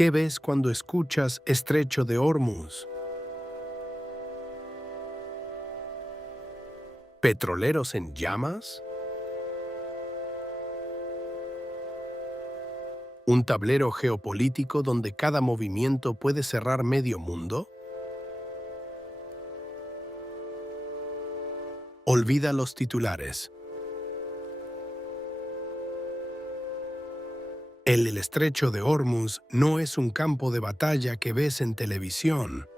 ¿Qué ves cuando escuchas Estrecho de Hormuz? ¿Petroleros en llamas? ¿Un tablero geopolítico donde cada movimiento puede cerrar medio mundo? Olvida los titulares. El Estrecho de Hormuz no es un campo de batalla que ves en televisión.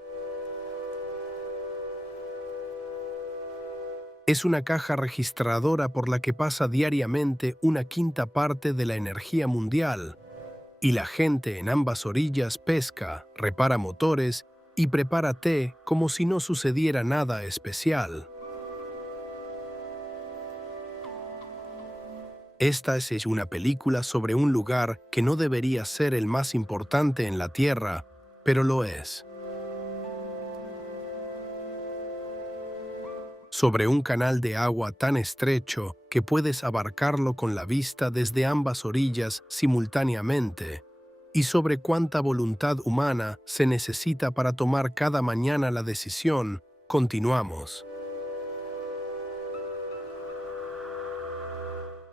Es una caja registradora por la que pasa diariamente una quinta parte de la energía mundial, y la gente en ambas orillas pesca, repara motores y prepara té como si no sucediera nada especial. Esta es una película sobre un lugar que no debería ser el más importante en la Tierra, pero lo es. Sobre un canal de agua tan estrecho que puedes abarcarlo con la vista desde ambas orillas simultáneamente, y sobre cuánta voluntad humana se necesita para tomar cada mañana la decisión, continuamos.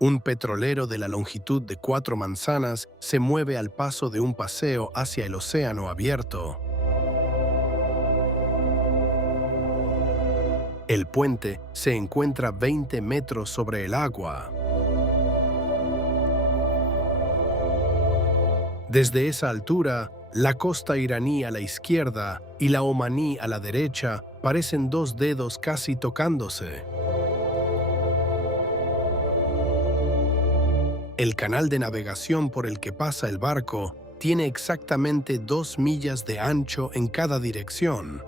Un petrolero de la longitud de 4 manzanas se mueve al paso de un paseo hacia el océano abierto. El puente se encuentra 20 metros sobre el agua. Desde esa altura, la costa iraní a la izquierda y la omaní a la derecha parecen dos dedos casi tocándose. El canal de navegación por el que pasa el barco tiene exactamente 2 millas de ancho en cada dirección.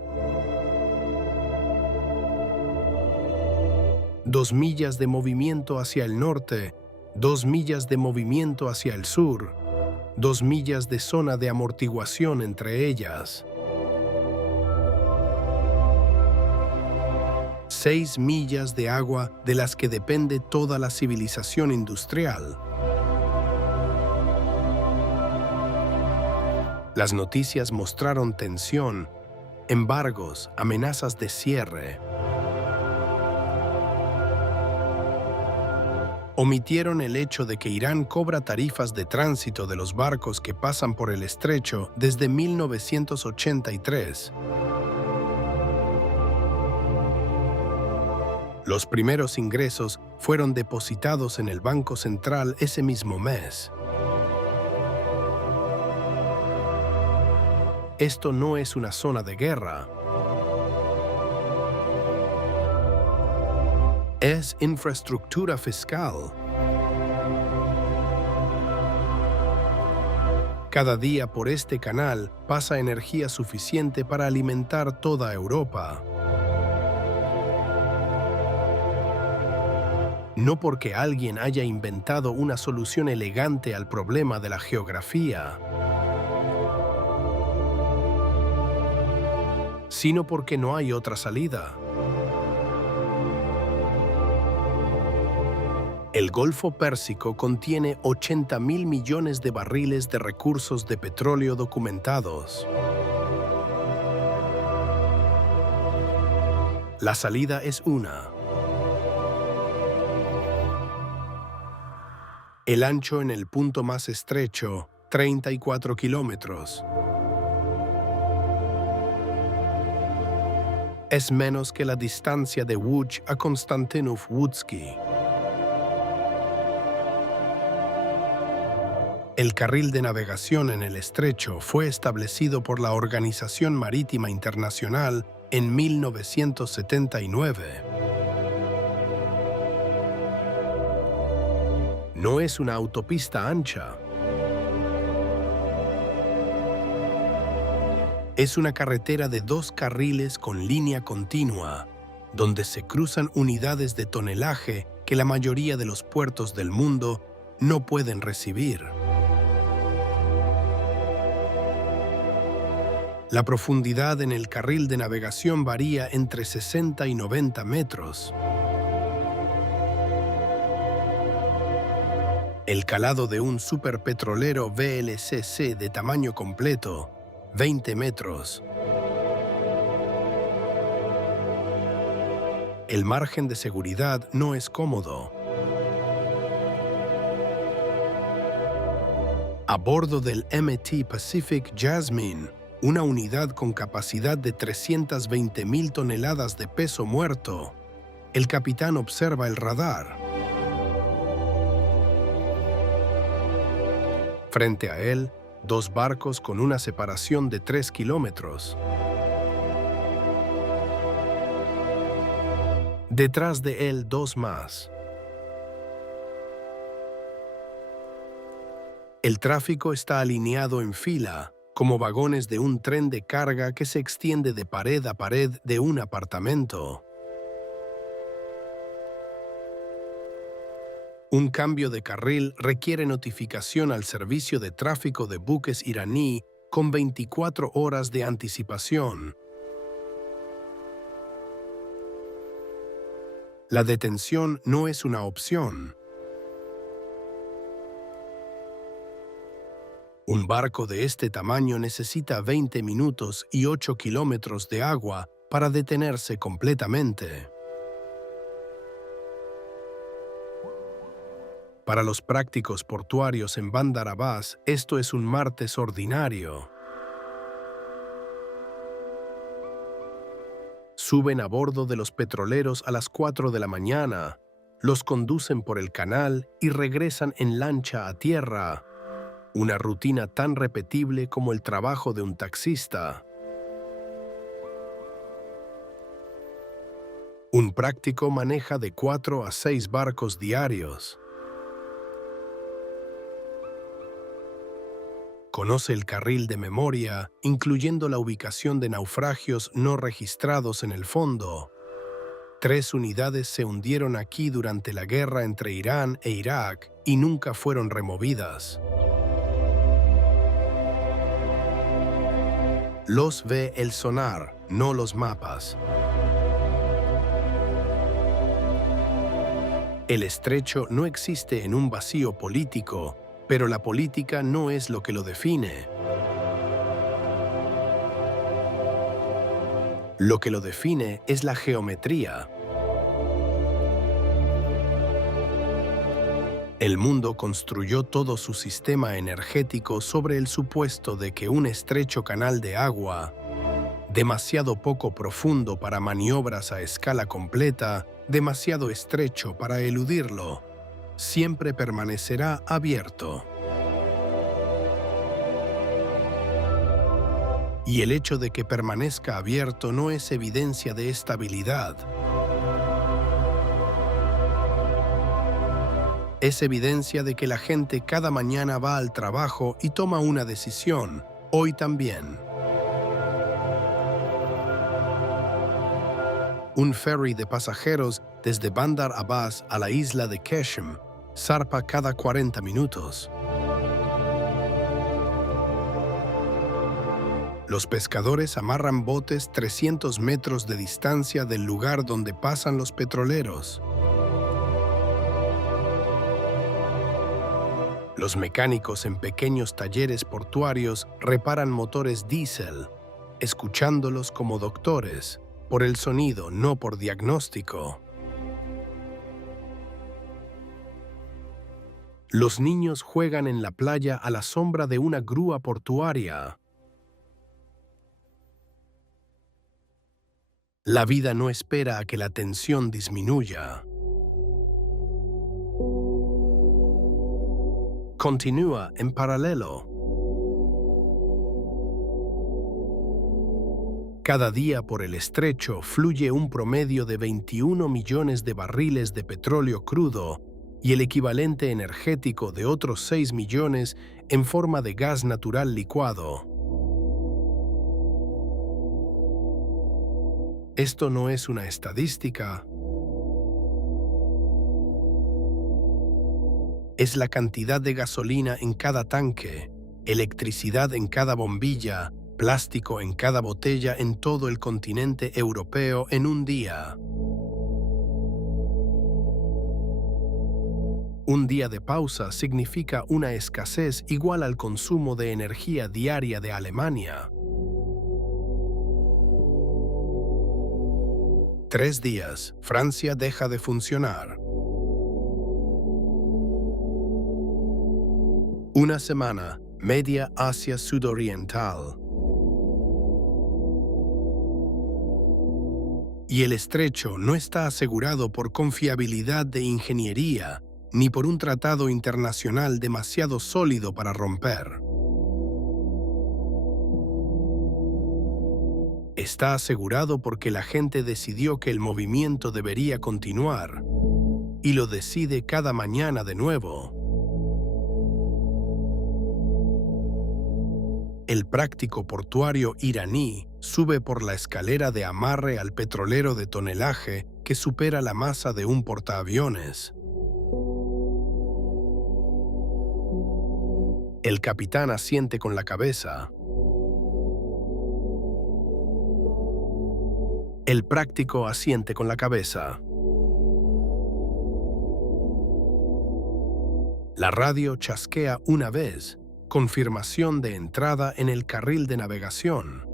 2 millas de movimiento hacia el norte, 2 millas de movimiento hacia el sur, 2 millas de zona de amortiguación entre ellas. 6 millas de agua de las que depende toda la civilización industrial. Las noticias mostraron tensión, embargos, amenazas de cierre. Omitieron el hecho de que Irán cobra tarifas de tránsito de los barcos que pasan por el estrecho desde 1983. Los primeros ingresos fueron depositados en el Banco Central ese mismo mes. Esto no es una zona de guerra. Es infraestructura fiscal. Cada día por este canal pasa energía suficiente para alimentar toda Europa. No porque alguien haya inventado una solución elegante al problema de la geografía, sino porque no hay otra salida. El Golfo Pérsico contiene 80.000 millones de barriles de recursos de petróleo documentados. La salida es una. El ancho en el punto más estrecho, 34 kilómetros. Es menos que la distancia de Łódź a Konstantynów Łódzki. El carril de navegación en el estrecho fue establecido por la Organización Marítima Internacional en 1979. No es una autopista ancha. Es una carretera de 2 carriles con línea continua, donde se cruzan unidades de tonelaje que la mayoría de los puertos del mundo no pueden recibir. La profundidad en el carril de navegación varía entre 60 y 90 metros. El calado de un superpetrolero VLCC de tamaño completo, 20 metros. El margen de seguridad no es cómodo. A bordo del MT Pacific Jasmine, una unidad con capacidad de 320.000 toneladas de peso muerto, el capitán observa el radar. Frente a él, 2 barcos con una separación de 3 kilómetros. Detrás de él, 2 más. El tráfico está alineado en fila, como vagones de un tren de carga que se extiende de pared a pared de un apartamento. Un cambio de carril requiere notificación al servicio de tráfico de buques iraní con 24 horas de anticipación. La detención no es una opción. Un barco de este tamaño necesita 20 minutos y 8 kilómetros de agua para detenerse completamente. Para los prácticos portuarios en Bandar Abbas, esto es un martes ordinario. Suben a bordo de los petroleros a las 4 de la mañana, los conducen por el canal y regresan en lancha a tierra. Una rutina tan repetible como el trabajo de un taxista. Un práctico maneja de 4 a 6 barcos diarios. Conoce el carril de memoria, incluyendo la ubicación de naufragios no registrados en el fondo. 3 unidades se hundieron aquí durante la guerra entre Irán e Irak y nunca fueron removidas. Los ve el sonar, no los mapas. El estrecho no existe en un vacío político, pero la política no es lo que lo define. Lo que lo define es la geometría. El mundo construyó todo su sistema energético sobre el supuesto de que un estrecho canal de agua, demasiado poco profundo para maniobras a escala completa, demasiado estrecho para eludirlo, siempre permanecerá abierto. Y el hecho de que permanezca abierto no es evidencia de estabilidad. Es evidencia de que la gente cada mañana va al trabajo y toma una decisión, hoy también. Un ferry de pasajeros desde Bandar Abbas a la isla de Qeshm zarpa cada 40 minutos. Los pescadores amarran botes 300 metros de distancia del lugar donde pasan los petroleros. Los mecánicos en pequeños talleres portuarios reparan motores diésel, escuchándolos como doctores, por el sonido, no por diagnóstico. Los niños juegan en la playa a la sombra de una grúa portuaria. La vida no espera a que la tensión disminuya. Continúa en paralelo. Cada día por el estrecho fluye un promedio de 21 millones de barriles de petróleo crudo y el equivalente energético de otros 6 millones en forma de gas natural licuado. Esto no es una estadística. Es la cantidad de gasolina en cada tanque, electricidad en cada bombilla, plástico en cada botella en todo el continente europeo en un día. Un día de pausa significa una escasez igual al consumo de energía diaria de Alemania. 3 días, Francia deja de funcionar. 1 semana, Media Asia Sudoriental. Y el estrecho no está asegurado por confiabilidad de ingeniería, ni por un tratado internacional demasiado sólido para romper. Está asegurado porque la gente decidió que el movimiento debería continuar, y lo decide cada mañana de nuevo. El práctico portuario iraní sube por la escalera de amarre al petrolero de tonelaje que supera la masa de un portaaviones. El capitán asiente con la cabeza. El práctico asiente con la cabeza. La radio chasquea una vez. Confirmación de entrada en el carril de navegación.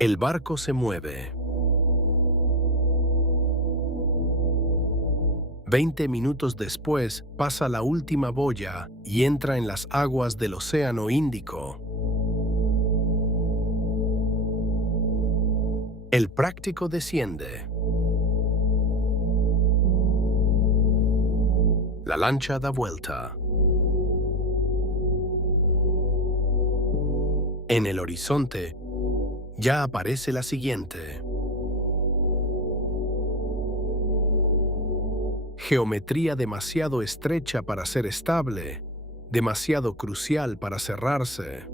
El barco se mueve. 20 minutos después pasa la última boya y entra en las aguas del Océano Índico. El práctico desciende. La lancha da vuelta. En el horizonte, ya aparece la siguiente. Geometría demasiado estrecha para ser estable, demasiado crucial para cerrarse.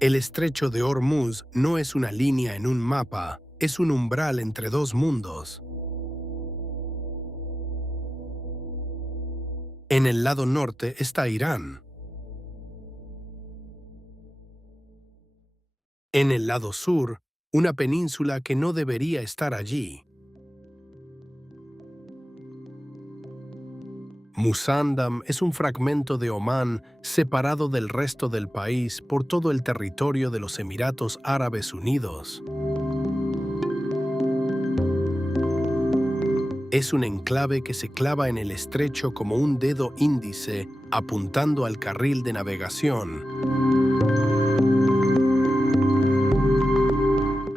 El estrecho de Hormuz no es una línea en un mapa, es un umbral entre dos mundos. En el lado norte está Irán. En el lado sur, una península que no debería estar allí. Musandam es un fragmento de Omán separado del resto del país por todo el territorio de los Emiratos Árabes Unidos. Es un enclave que se clava en el estrecho como un dedo índice apuntando al carril de navegación.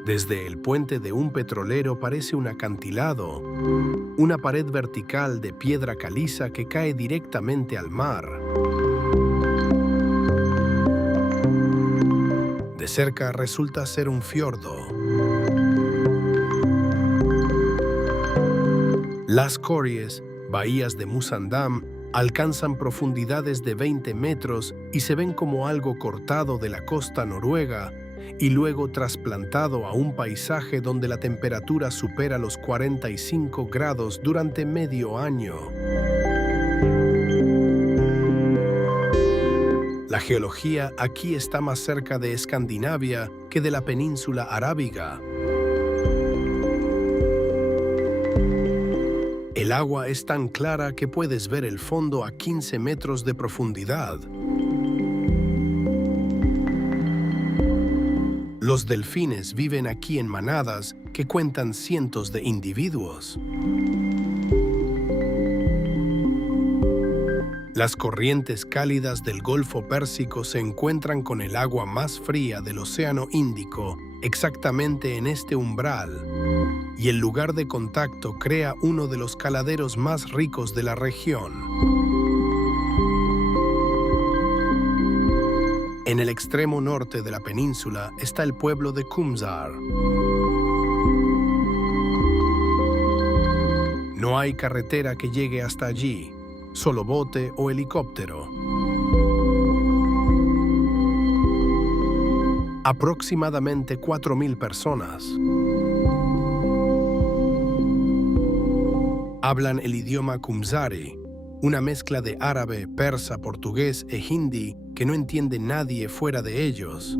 Desde el puente de un petrolero parece un acantilado, una pared vertical de piedra caliza que cae directamente al mar. De cerca resulta ser un fiordo. Las Corries, bahías de Musandam, alcanzan profundidades de 20 metros y se ven como algo cortado de la costa noruega y luego trasplantado a un paisaje donde la temperatura supera los 45 grados durante medio año. La geología aquí está más cerca de Escandinavia que de la península arábiga. El agua es tan clara que puedes ver el fondo a 15 metros de profundidad. Los delfines viven aquí en manadas que cuentan cientos de individuos. Las corrientes cálidas del Golfo Pérsico se encuentran con el agua más fría del Océano Índico exactamente en este umbral, y el lugar de contacto crea uno de los caladeros más ricos de la región. En el extremo norte de la península está el pueblo de Kumzar. No hay carretera que llegue hasta allí, solo bote o helicóptero. Aproximadamente 4.000 personas. Hablan el idioma Kumzari, una mezcla de árabe, persa, portugués e hindi que no entiende nadie fuera de ellos.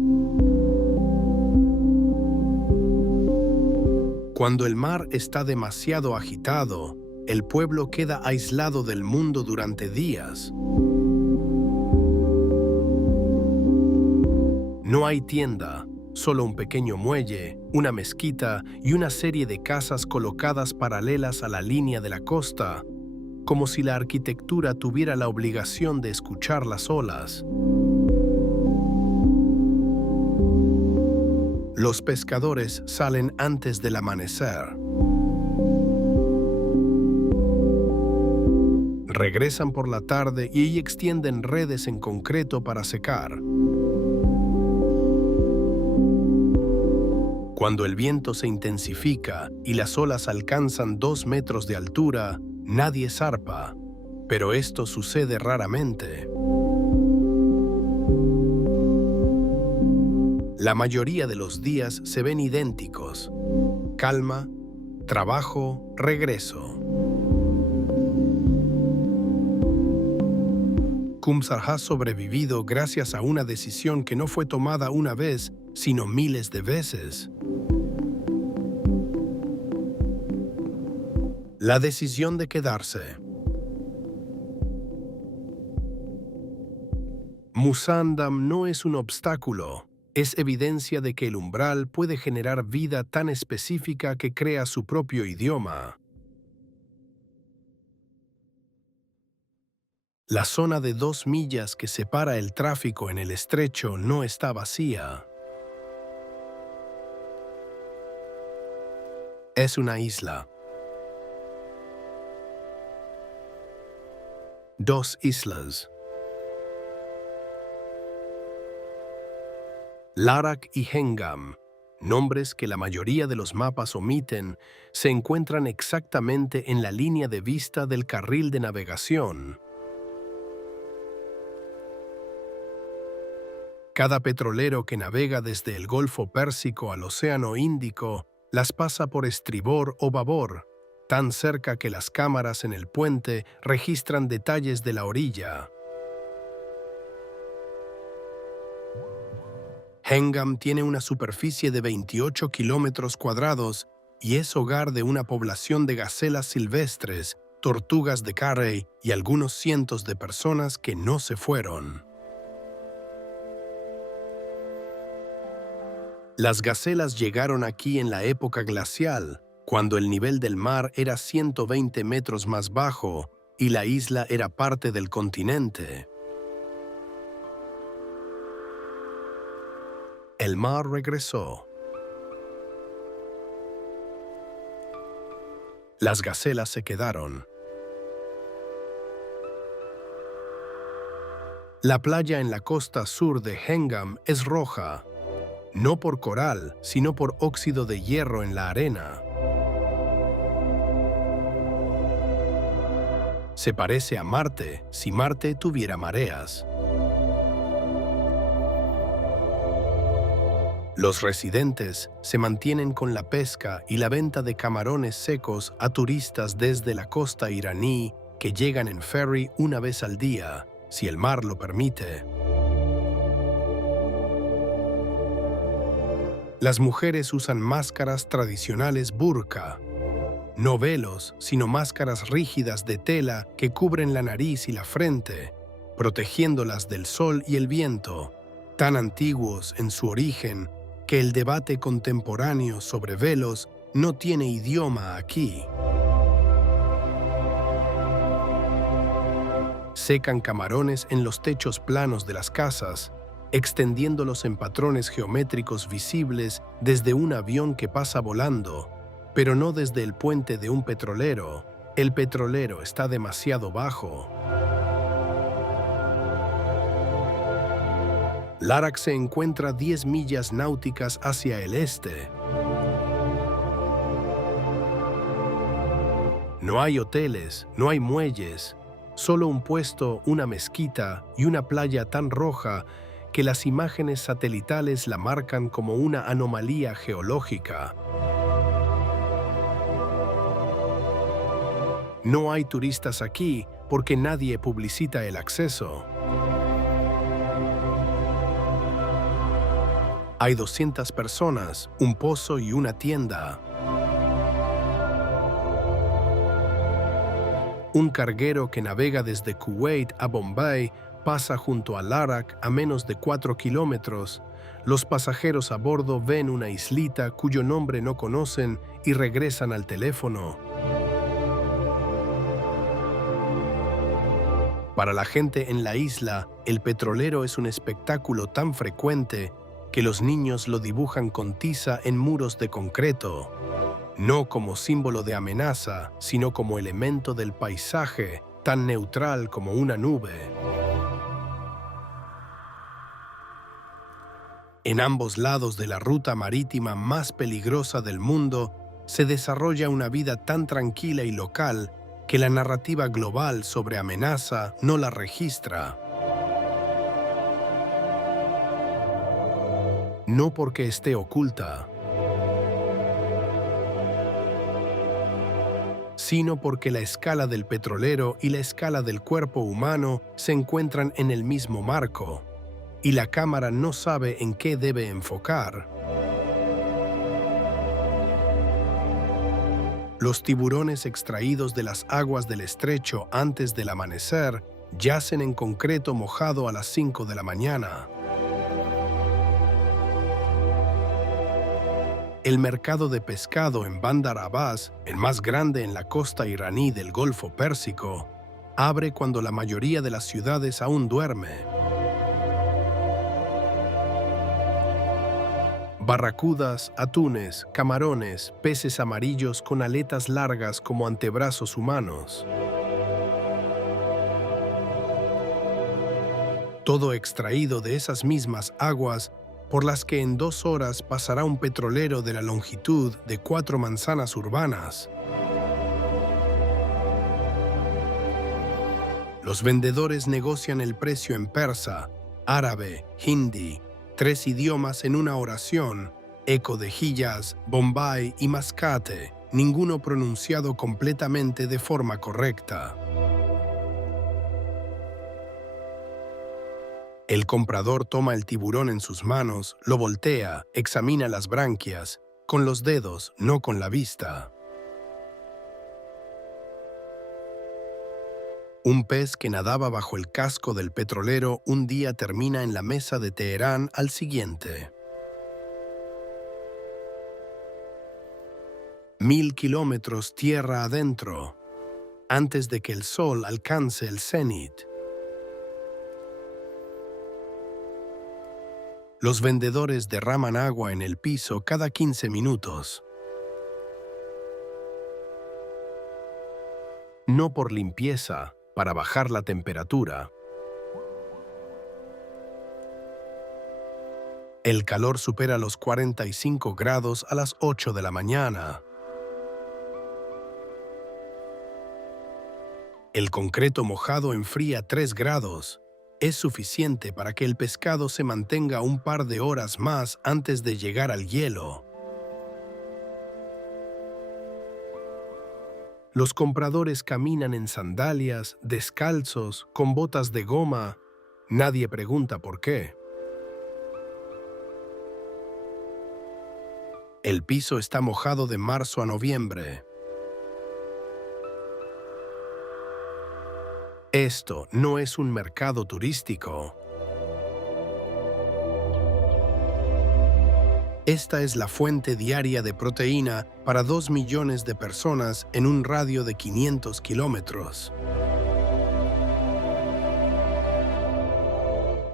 Cuando el mar está demasiado agitado, el pueblo queda aislado del mundo durante días. No hay tienda, solo un pequeño muelle, una mezquita y una serie de casas colocadas paralelas a la línea de la costa, como si la arquitectura tuviera la obligación de escuchar las olas. Los pescadores salen antes del amanecer. Regresan por la tarde y extienden redes en concreto para secar. Cuando el viento se intensifica y las olas alcanzan 2 metros de altura, nadie zarpa, pero esto sucede raramente. La mayoría de los días se ven idénticos: calma, trabajo, regreso. Kumsar ha sobrevivido gracias a una decisión que no fue tomada una vez, sino miles de veces. La decisión de quedarse. Musandam no es un obstáculo, es evidencia de que el umbral puede generar vida tan específica que crea su propio idioma. La zona de 2 millas que separa el tráfico en el estrecho no está vacía. Es una isla. 2 islas. Larak y Hengam, nombres que la mayoría de los mapas omiten, se encuentran exactamente en la línea de vista del carril de navegación. Cada petrolero que navega desde el Golfo Pérsico al Océano Índico las pasa por estribor o babor, tan cerca que las cámaras en el puente registran detalles de la orilla. Hengam tiene una superficie de 28 kilómetros cuadrados y es hogar de una población de gacelas silvestres, tortugas de Carey y algunos cientos de personas que no se fueron. Las gacelas llegaron aquí en la época glacial, cuando el nivel del mar era 120 metros más bajo y la isla era parte del continente. El mar regresó. Las gacelas se quedaron. La playa en la costa sur de Hengam es roja, no por coral, sino por óxido de hierro en la arena. Se parece a Marte si Marte tuviera mareas. Los residentes se mantienen con la pesca y la venta de camarones secos a turistas desde la costa iraní que llegan en ferry una vez al día, si el mar lo permite. Las mujeres usan máscaras tradicionales burka, no velos, sino máscaras rígidas de tela que cubren la nariz y la frente, protegiéndolas del sol y el viento, tan antiguos en su origen que el debate contemporáneo sobre velos no tiene idioma aquí. Secan camarones en los techos planos de las casas, extendiéndolos en patrones geométricos visibles desde un avión que pasa volando, pero no desde el puente de un petrolero. El petrolero está demasiado bajo. Larak se encuentra 10 millas náuticas hacia el este. No hay hoteles, no hay muelles, solo un puesto, una mezquita y una playa tan roja que las imágenes satelitales la marcan como una anomalía geológica. No hay turistas aquí porque nadie publicita el acceso. Hay 200 personas, un pozo y una tienda. Un carguero que navega desde Kuwait a Bombay pasa junto a Larak a menos de 4 kilómetros. Los pasajeros a bordo ven una islita cuyo nombre no conocen y regresan al teléfono. Para la gente en la isla, el petrolero es un espectáculo tan frecuente que los niños lo dibujan con tiza en muros de concreto, no como símbolo de amenaza, sino como elemento del paisaje, tan neutral como una nube. En ambos lados de la ruta marítima más peligrosa del mundo se desarrolla una vida tan tranquila y local que la narrativa global sobre amenaza no la registra. No porque esté oculta, sino porque la escala del petrolero y la escala del cuerpo humano se encuentran en el mismo marco, y la cámara no sabe en qué debe enfocar. Los tiburones extraídos de las aguas del estrecho antes del amanecer yacen en concreto mojado a las 5 de la mañana. El mercado de pescado en Bandar Abbas, el más grande en la costa iraní del Golfo Pérsico, abre cuando la mayoría de las ciudades aún duerme. Barracudas, atunes, camarones, peces amarillos con aletas largas como antebrazos humanos. Todo extraído de esas mismas aguas por las que en 2 horas pasará un petrolero de la longitud de 4 manzanas urbanas. Los vendedores negocian el precio en persa, árabe, hindi, 3 idiomas en una oración, eco de Hiyaz, Bombay y Mascate, ninguno pronunciado completamente de forma correcta. El comprador toma el tiburón en sus manos, lo voltea, examina las branquias, con los dedos, no con la vista. Un pez que nadaba bajo el casco del petrolero un día termina en la mesa de Teherán al siguiente. 1000 kilómetros tierra adentro, antes de que el sol alcance el cenit. Los vendedores derraman agua en el piso cada 15 minutos. No por limpieza, para bajar la temperatura. El calor supera los 45 grados a las 8 de la mañana. El concreto mojado enfría 3 grados. Es suficiente para que el pescado se mantenga un par de horas más antes de llegar al hielo. Los compradores caminan en sandalias, descalzos, con botas de goma. Nadie pregunta por qué. El piso está mojado de marzo a noviembre. Esto no es un mercado turístico. Esta es la fuente diaria de proteína para 2 millones de personas en un radio de 500 kilómetros.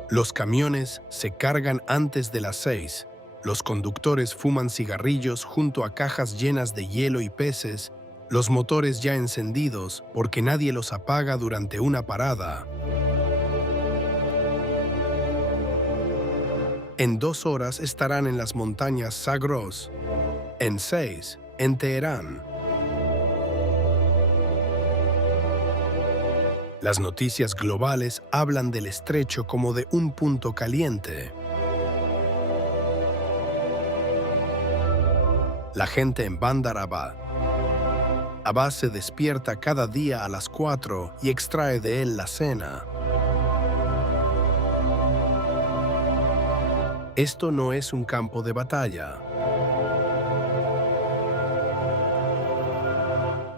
Los camiones se cargan antes de las 6. Los conductores fuman cigarrillos junto a cajas llenas de hielo y peces, los motores ya encendidos porque nadie los apaga durante una parada. En 2 horas estarán en las montañas Zagros, en 6, en Teherán. Las noticias globales hablan del estrecho como de un punto caliente. La gente en Bandar Abbas se despierta cada día a las 4 y extrae de él la cena. Esto no es un campo de batalla.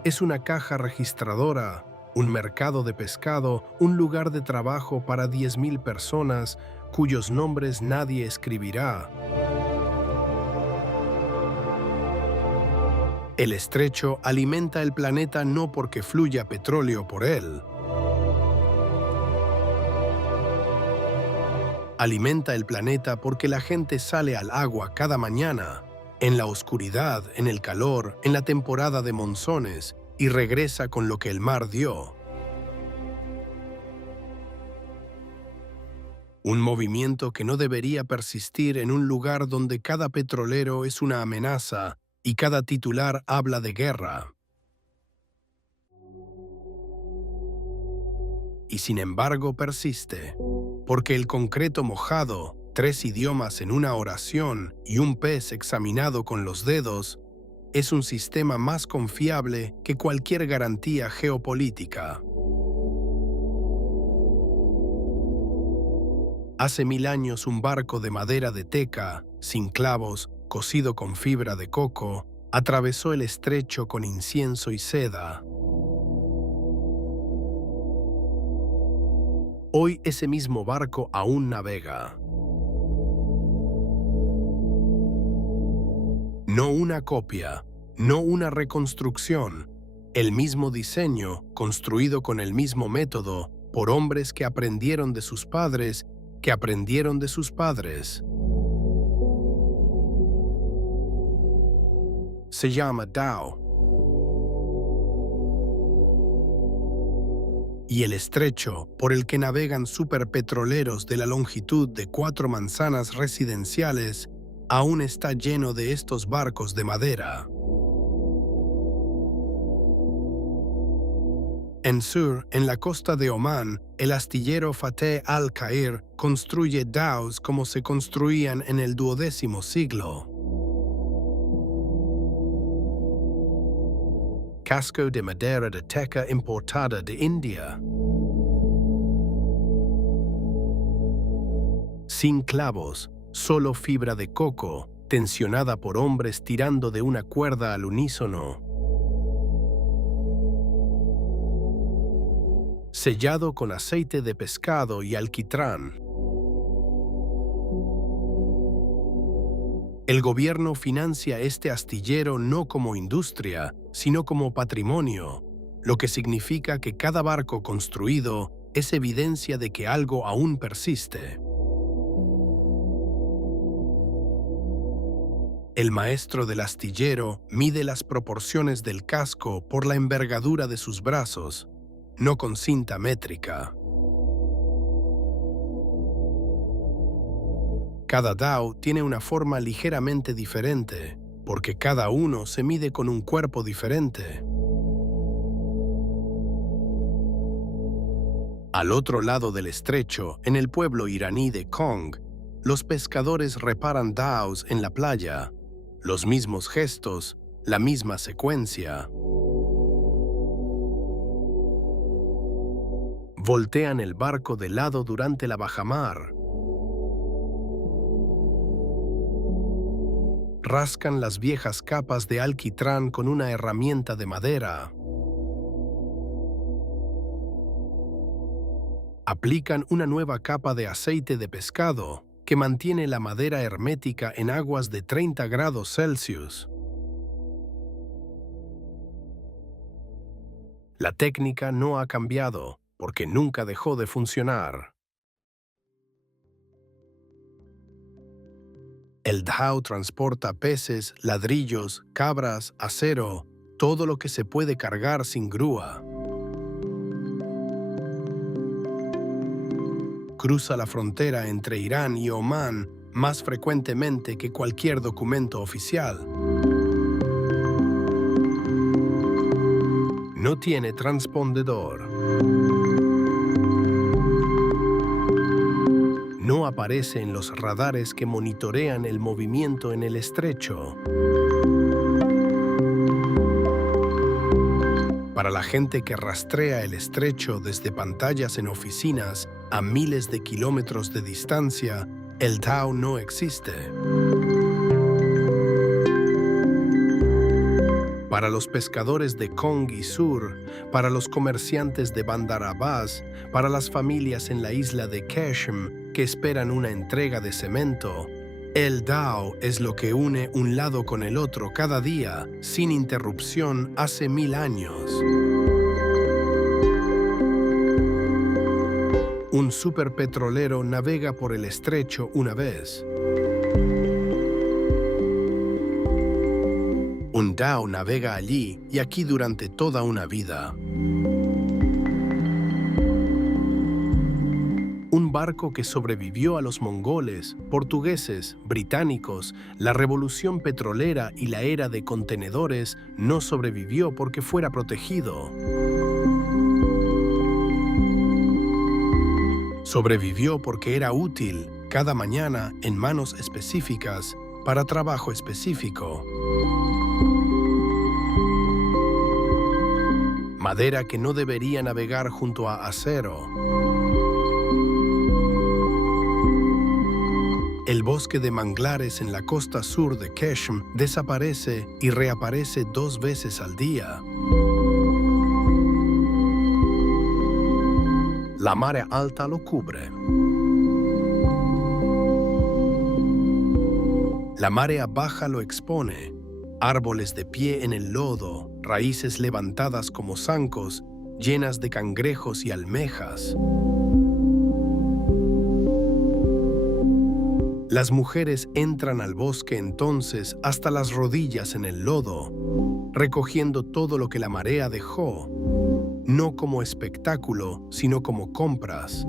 Es una caja registradora un mercado de pescado, un lugar de trabajo para 10.000 personas cuyos nombres nadie escribirá. El estrecho alimenta el planeta no porque fluya petróleo por él. Alimenta el planeta porque la gente sale al agua cada mañana, en la oscuridad, en el calor, en la temporada de monzones, y regresa con lo que el mar dio. Un movimiento que no debería persistir en un lugar donde cada petrolero es una amenaza y cada titular habla de guerra. Y sin embargo persiste, porque el concreto mojado, 3 idiomas en una oración y un pez examinado con los dedos, es un sistema más confiable que cualquier garantía geopolítica. Hace 1000 años un barco de madera de teca, sin clavos, cosido con fibra de coco, atravesó el estrecho con incienso y seda. Hoy ese mismo barco aún navega. No una copia, no una reconstrucción, el mismo diseño, construido con el mismo método, por hombres que aprendieron de sus padres, que aprendieron de sus padres. Se llama Dao. Y el estrecho por el que navegan superpetroleros de la longitud de 4 manzanas residenciales aún está lleno de estos barcos de madera. En Sur, en la costa de Omán, el astillero Fateh al-Khair construye daos como se construían en el 12º siglo. Casco de madera de teca importada de India. Sin clavos, solo fibra de coco, tensionada por hombres tirando de una cuerda al unísono. Sellado con aceite de pescado y alquitrán. El gobierno financia este astillero no como industria, sino como patrimonio, lo que significa que cada barco construido es evidencia de que algo aún persiste. El maestro del astillero mide las proporciones del casco por la envergadura de sus brazos, no con cinta métrica. Cada dao tiene una forma ligeramente diferente, porque cada uno se mide con un cuerpo diferente. Al otro lado del estrecho, en el pueblo iraní de Kong, los pescadores reparan daos en la playa, los mismos gestos, la misma secuencia. Voltean el barco de lado durante la bajamar. Rascan las viejas capas de alquitrán con una herramienta de madera. Aplican una nueva capa de aceite de pescado que mantiene la madera hermética en aguas de 30 grados Celsius. La técnica no ha cambiado porque nunca dejó de funcionar. El dao transporta peces, ladrillos, cabras, acero, todo lo que se puede cargar sin grúa. Cruza la frontera entre Irán y Omán más frecuentemente que cualquier documento oficial. No tiene transpondedor. No aparece en los radares que monitorean el movimiento en el estrecho. Para la gente que rastrea el estrecho desde pantallas en oficinas a miles de kilómetros de distancia, el dao no existe. para los pescadores de Kong y Sur, para los comerciantes de Bandar Abbas, para las familias en la isla de Qeshm que esperan una entrega de cemento. El Dao es lo que une un lado con el otro cada día, sin interrupción, hace 1000 años. Un superpetrolero navega por el estrecho una vez. Un Dao navega allí y aquí durante toda una vida. Un barco que sobrevivió a los mongoles, portugueses, británicos, la revolución petrolera y la era de contenedores no sobrevivió porque fuera protegido. Sobrevivió porque era útil cada mañana en manos específicas para trabajo específico. Madera que no debería navegar junto a acero. El bosque de manglares en la costa sur de Qeshm desaparece y reaparece 2 veces al día. La marea alta lo cubre. La marea baja lo expone. Árboles de pie en el lodo, raíces levantadas como zancos, llenas de cangrejos y almejas. Las mujeres entran al bosque entonces hasta las rodillas en el lodo, recogiendo todo lo que la marea dejó, no como espectáculo, sino como compras.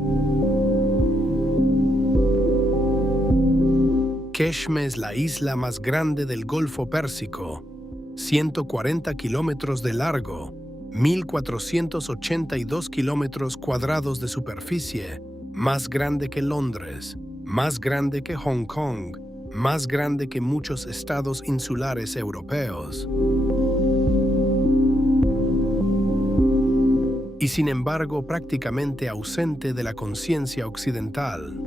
Qeshm es la isla más grande del Golfo Pérsico, 140 kilómetros de largo, 1.482 kilómetros cuadrados de superficie, más grande que Londres, más grande que Hong Kong, más grande que muchos estados insulares europeos. Y sin embargo prácticamente ausente de la conciencia occidental.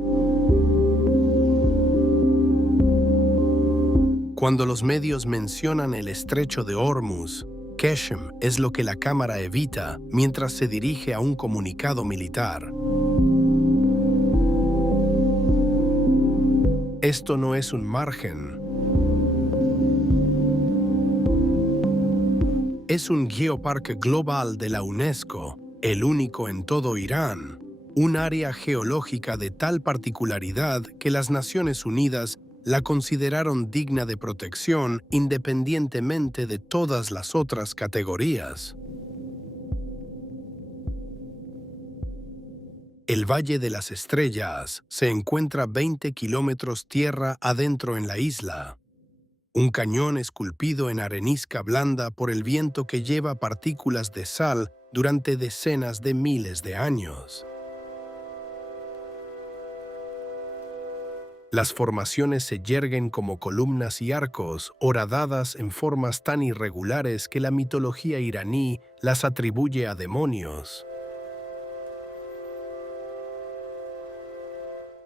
Cuando los medios mencionan el estrecho de Hormuz, Qeshm es lo que la cámara evita mientras se dirige a un comunicado militar. Esto no es un margen. Es un geoparque global de la UNESCO, el único en todo Irán, un área geológica de tal particularidad que las Naciones Unidas la consideraron digna de protección independientemente de todas las otras categorías. El Valle de las Estrellas se encuentra 20 kilómetros tierra adentro en la isla. Un cañón esculpido en arenisca blanda por el viento que lleva partículas de sal durante decenas de miles de años. Las formaciones se yerguen como columnas y arcos, horadadas en formas tan irregulares que la mitología iraní las atribuye a demonios.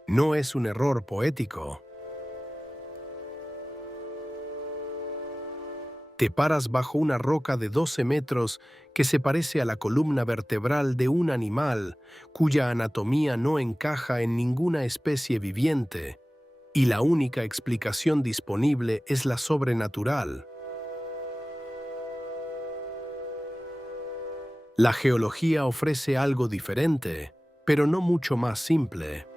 No es un error poético. Te paras bajo una roca de 12 metros que se parece a la columna vertebral de un animal cuya anatomía no encaja en ninguna especie viviente, y la única explicación disponible es la sobrenatural. La geología ofrece algo diferente, pero no mucho más simple.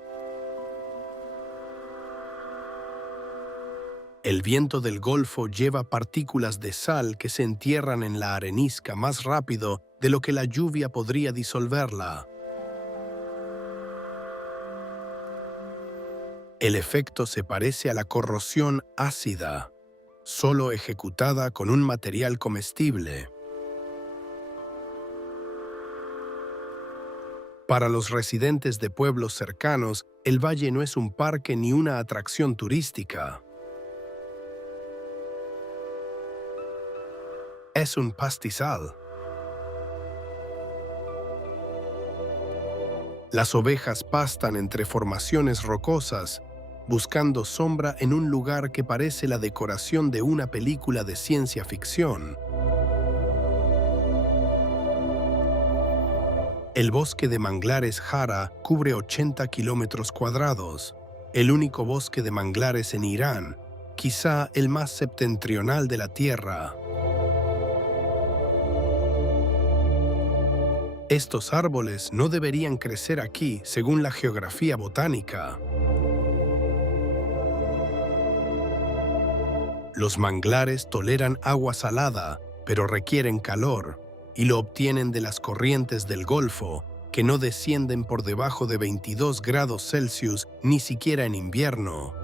El viento del Golfo lleva partículas de sal que se entierran en la arenisca más rápido de lo que la lluvia podría disolverla. El efecto se parece a la corrosión ácida, solo ejecutada con un material comestible. Para los residentes de pueblos cercanos, el valle no es un parque ni una atracción turística. Es un pastizal. Las ovejas pastan entre formaciones rocosas, buscando sombra en un lugar que parece la decoración de una película de ciencia ficción. El bosque de manglares Jara cubre 80 kilómetros cuadrados, el único bosque de manglares en Irán, quizá el más septentrional de la Tierra. Estos árboles no deberían crecer aquí según la geografía botánica. Los manglares toleran agua salada, pero requieren calor, y lo obtienen de las corrientes del Golfo, que no descienden por debajo de 22 grados Celsius ni siquiera en invierno.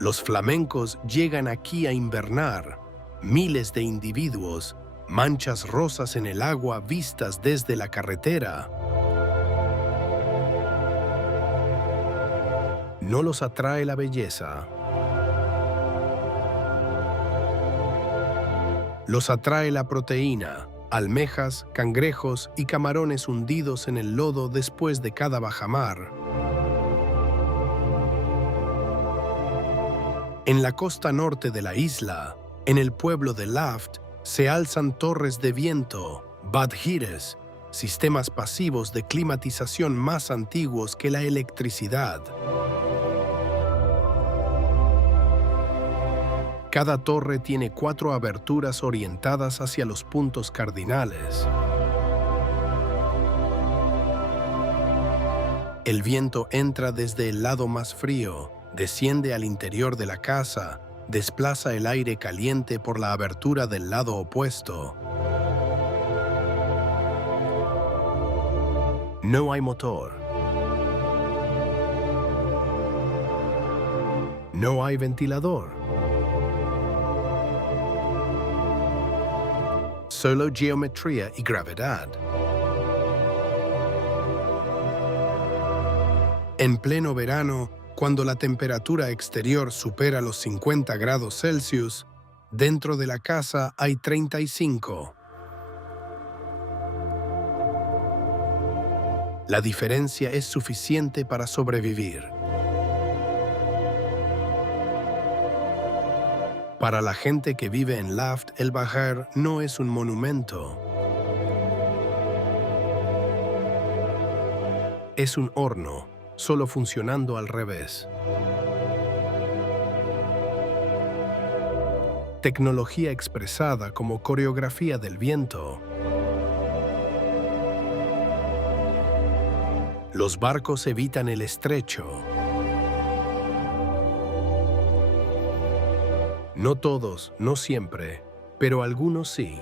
Los flamencos llegan aquí a invernar, miles de individuos, manchas rosas en el agua vistas desde la carretera. No los atrae la belleza. Los atrae la proteína, almejas, cangrejos y camarones hundidos en el lodo después de cada bajamar. En la costa norte de la isla, en el pueblo de Laft, se alzan torres de viento, badhires, sistemas pasivos de climatización más antiguos que la electricidad. Cada torre tiene 4 aberturas orientadas hacia los puntos cardinales. El viento entra desde el lado más frío, desciende al interior de la casa, desplaza el aire caliente por la abertura del lado opuesto. No hay motor. No hay ventilador. Solo geometría y gravedad. En pleno verano, cuando la temperatura exterior supera los 50 grados Celsius, dentro de la casa hay 35. La diferencia es suficiente para sobrevivir. Para la gente que vive en Laft, el Bajar no es un monumento. Es un horno, solo funcionando al revés. Tecnología expresada como coreografía del viento. Los barcos evitan el estrecho. No todos, no siempre, pero algunos sí.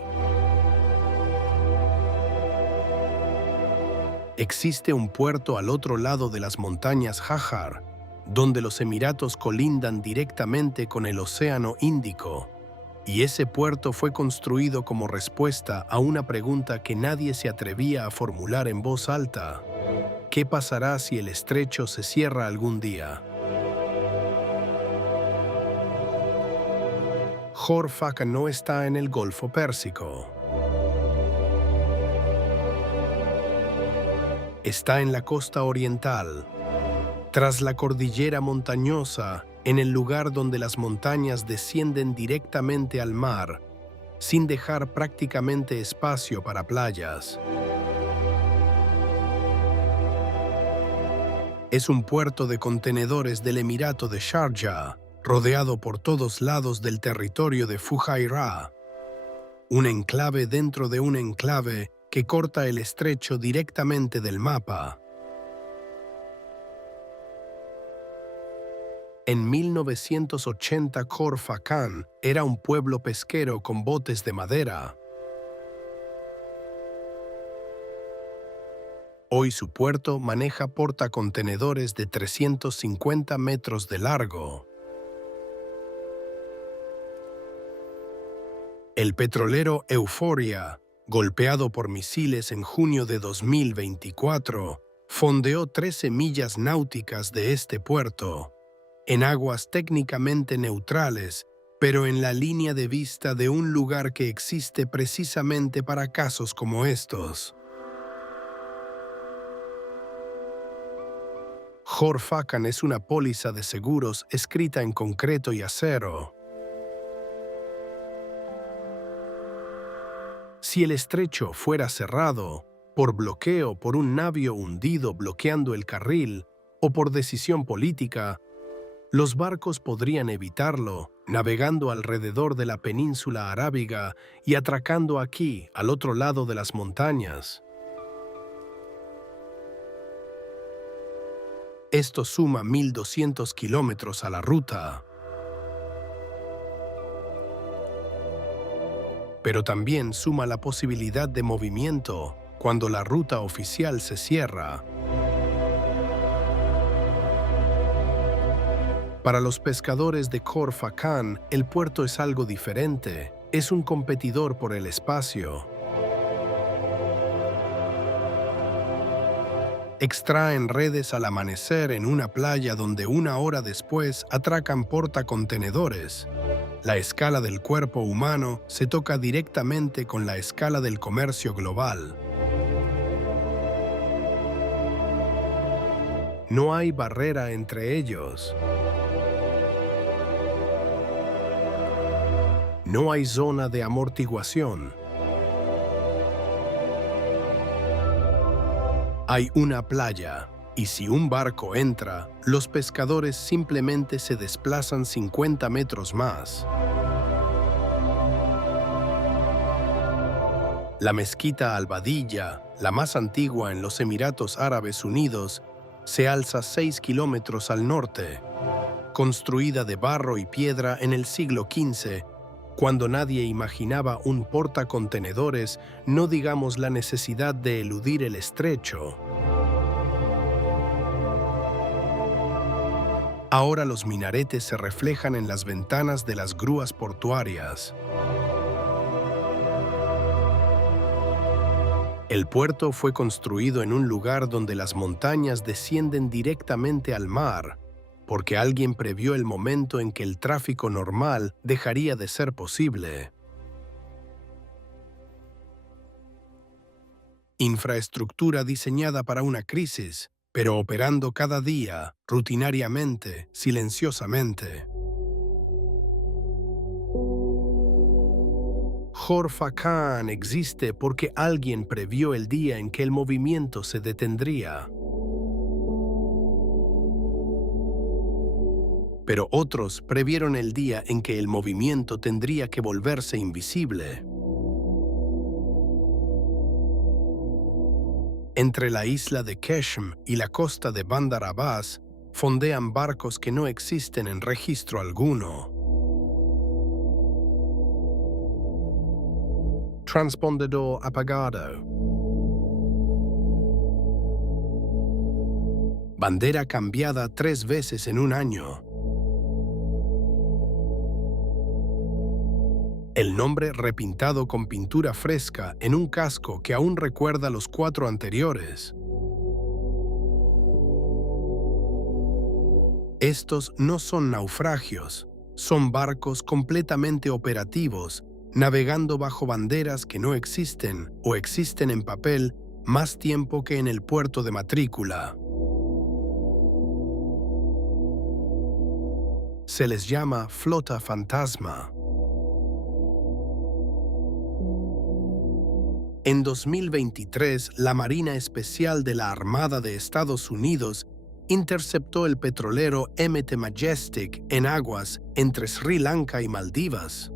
Existe un puerto al otro lado de las montañas Hajar, donde los Emiratos colindan directamente con el Océano Índico, y ese puerto fue construido como respuesta a una pregunta que nadie se atrevía a formular en voz alta. ¿Qué pasará si el estrecho se cierra algún día? Khor-Fakkan no está en el Golfo Pérsico. Está en la costa oriental, tras la cordillera montañosa, en el lugar donde las montañas descienden directamente al mar, sin dejar prácticamente espacio para playas. Es un puerto de contenedores del Emirato de Sharjah, rodeado por todos lados del territorio de Fujairah, un enclave dentro de un enclave que corta el estrecho directamente del mapa. En 1980, Khor-Fakkan era un pueblo pesquero con botes de madera. Hoy su puerto maneja portacontenedores de 350 metros de largo. El petrolero Euphoria, golpeado por misiles en junio de 2024, fondeó 13 millas náuticas de este puerto, en aguas técnicamente neutrales, pero en la línea de vista de un lugar que existe precisamente para casos como estos. Khor-Fakkan es una póliza de seguros escrita en concreto y acero. Si el estrecho fuera cerrado, por bloqueo por un navío hundido bloqueando el carril o por decisión política, los barcos podrían evitarlo, navegando alrededor de la península arábiga y atracando aquí, al otro lado de las montañas. Esto suma 1.200 kilómetros a la ruta. Pero también suma la posibilidad de movimiento cuando la ruta oficial se cierra. Para los pescadores de Khor Fakkan, el puerto es algo diferente. Es un competidor por el espacio. Extraen redes al amanecer en una playa donde 1 hora después atracan portacontenedores. La escala del cuerpo humano se toca directamente con la escala del comercio global. No hay barrera entre ellos. No hay zona de amortiguación. Hay una playa, y si un barco entra, los pescadores simplemente se desplazan 50 metros más. La mezquita Al-Badiyya, la más antigua en los Emiratos Árabes Unidos, se alza 6 kilómetros al norte. Construida de barro y piedra en el siglo XV, cuando nadie imaginaba un portacontenedores, no digamos la necesidad de eludir el estrecho. Ahora los minaretes se reflejan en las ventanas de las grúas portuarias. El puerto fue construido en un lugar donde las montañas descienden directamente al mar, porque alguien previó el momento en que el tráfico normal dejaría de ser posible. Infraestructura diseñada para una crisis, pero operando cada día, rutinariamente, silenciosamente. Khor Fakkan existe porque alguien previó el día en que el movimiento se detendría. Pero otros previeron el día en que el movimiento tendría que volverse invisible. Entre la isla de Keshm y la costa de Bandar Abbas, fondean barcos que no existen en registro alguno. Transpondedor apagado. Bandera cambiada 3 veces en un año. El nombre repintado con pintura fresca en un casco que aún recuerda los 4 anteriores. Estos no son naufragios, son barcos completamente operativos, navegando bajo banderas que no existen o existen en papel más tiempo que en el puerto de matrícula. Se les llama flota fantasma. En 2023, la Marina Especial de la Armada de Estados Unidos interceptó el petrolero MT Majestic en aguas entre Sri Lanka y Maldivas.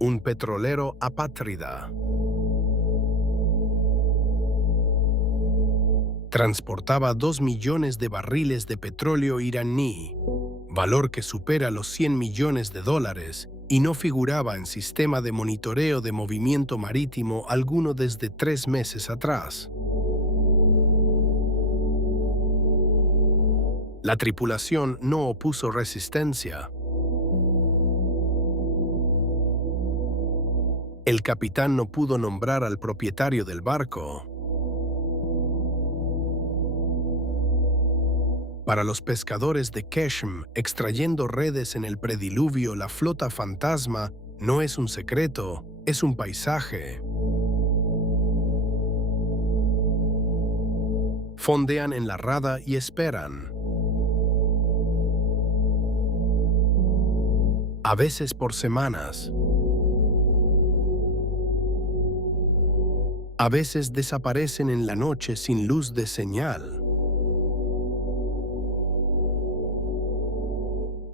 Un petrolero apátrida. Transportaba 2 millones de barriles de petróleo iraní, valor que supera los $100 millones, y no figuraba en sistema de monitoreo de movimiento marítimo alguno desde 3 meses atrás. La tripulación no opuso resistencia. El capitán no pudo nombrar al propietario del barco. Para los pescadores de Keshm, extrayendo redes en el prediluvio, la flota fantasma no es un secreto, es un paisaje. Fondean en la rada y esperan. a veces por semanas. A veces desaparecen en la noche sin luz de señal.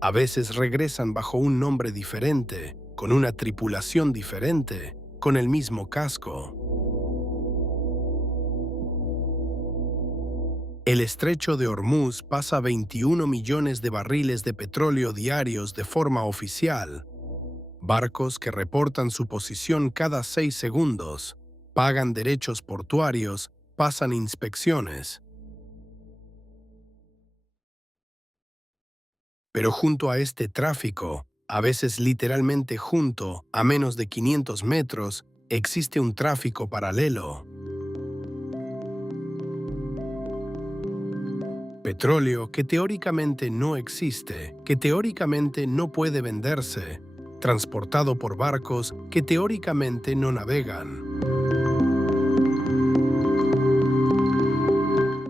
A veces regresan bajo un nombre diferente, con una tripulación diferente, con el mismo casco. El estrecho de Hormuz pasa 21 millones de barriles de petróleo diarios de forma oficial. Barcos que reportan su posición cada 6 segundos, pagan derechos portuarios, pasan inspecciones. Pero junto a este tráfico, a veces literalmente junto, a menos de 500 metros, existe un tráfico paralelo. Petróleo que teóricamente no existe, que teóricamente no puede venderse, transportado por barcos que teóricamente no navegan.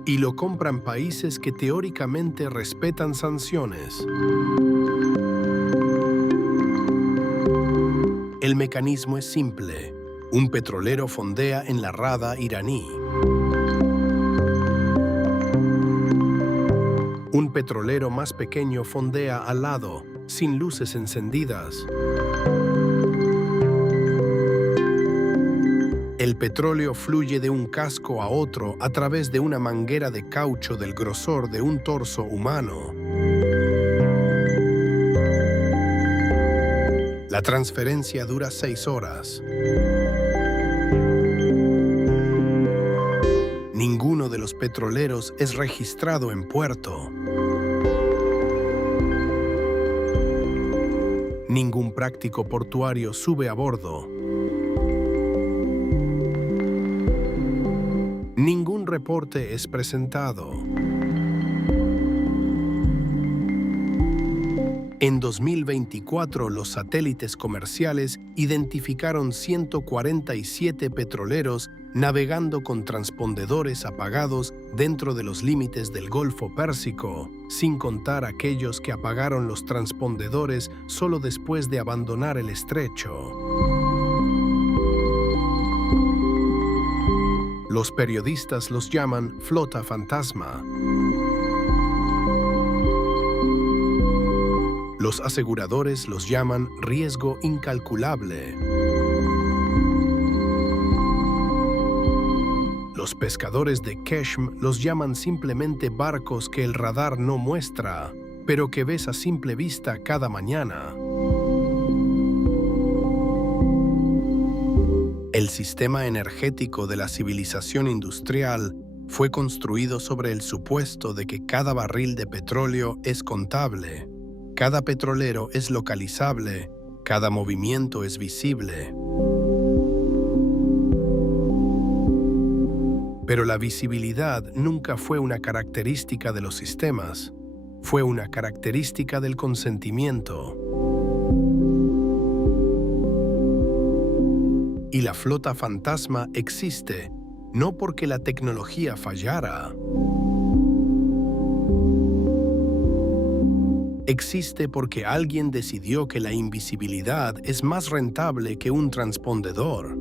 Y lo compran países que teóricamente respetan sanciones. El mecanismo es simple. Un petrolero fondea en la rada iraní. Un petrolero más pequeño fondea al lado, sin luces encendidas. El petróleo fluye de un casco a otro a través de una manguera de caucho del grosor de un torso humano. La transferencia dura 6 horas. Ninguno de los petroleros es registrado en puerto. Ningún práctico portuario sube a bordo. Ningún reporte es presentado. En 2024, los satélites comerciales identificaron 147 petroleros navegando con transpondedores apagados dentro de los límites del Golfo Pérsico, sin contar aquellos que apagaron los transpondedores solo después de abandonar el estrecho. Los periodistas los llaman flota fantasma. Los aseguradores los llaman riesgo incalculable. Los pescadores de Keshm los llaman simplemente barcos que el radar no muestra, pero que ves a simple vista cada mañana. El sistema energético de la civilización industrial fue construido sobre el supuesto de que cada barril de petróleo es contable, cada petrolero es localizable, cada movimiento es visible. Pero la visibilidad nunca fue una característica de los sistemas, fue una característica del consentimiento. Y la flota fantasma existe, no porque la tecnología fallara. Existe porque alguien decidió que la invisibilidad es más rentable que un transpondedor.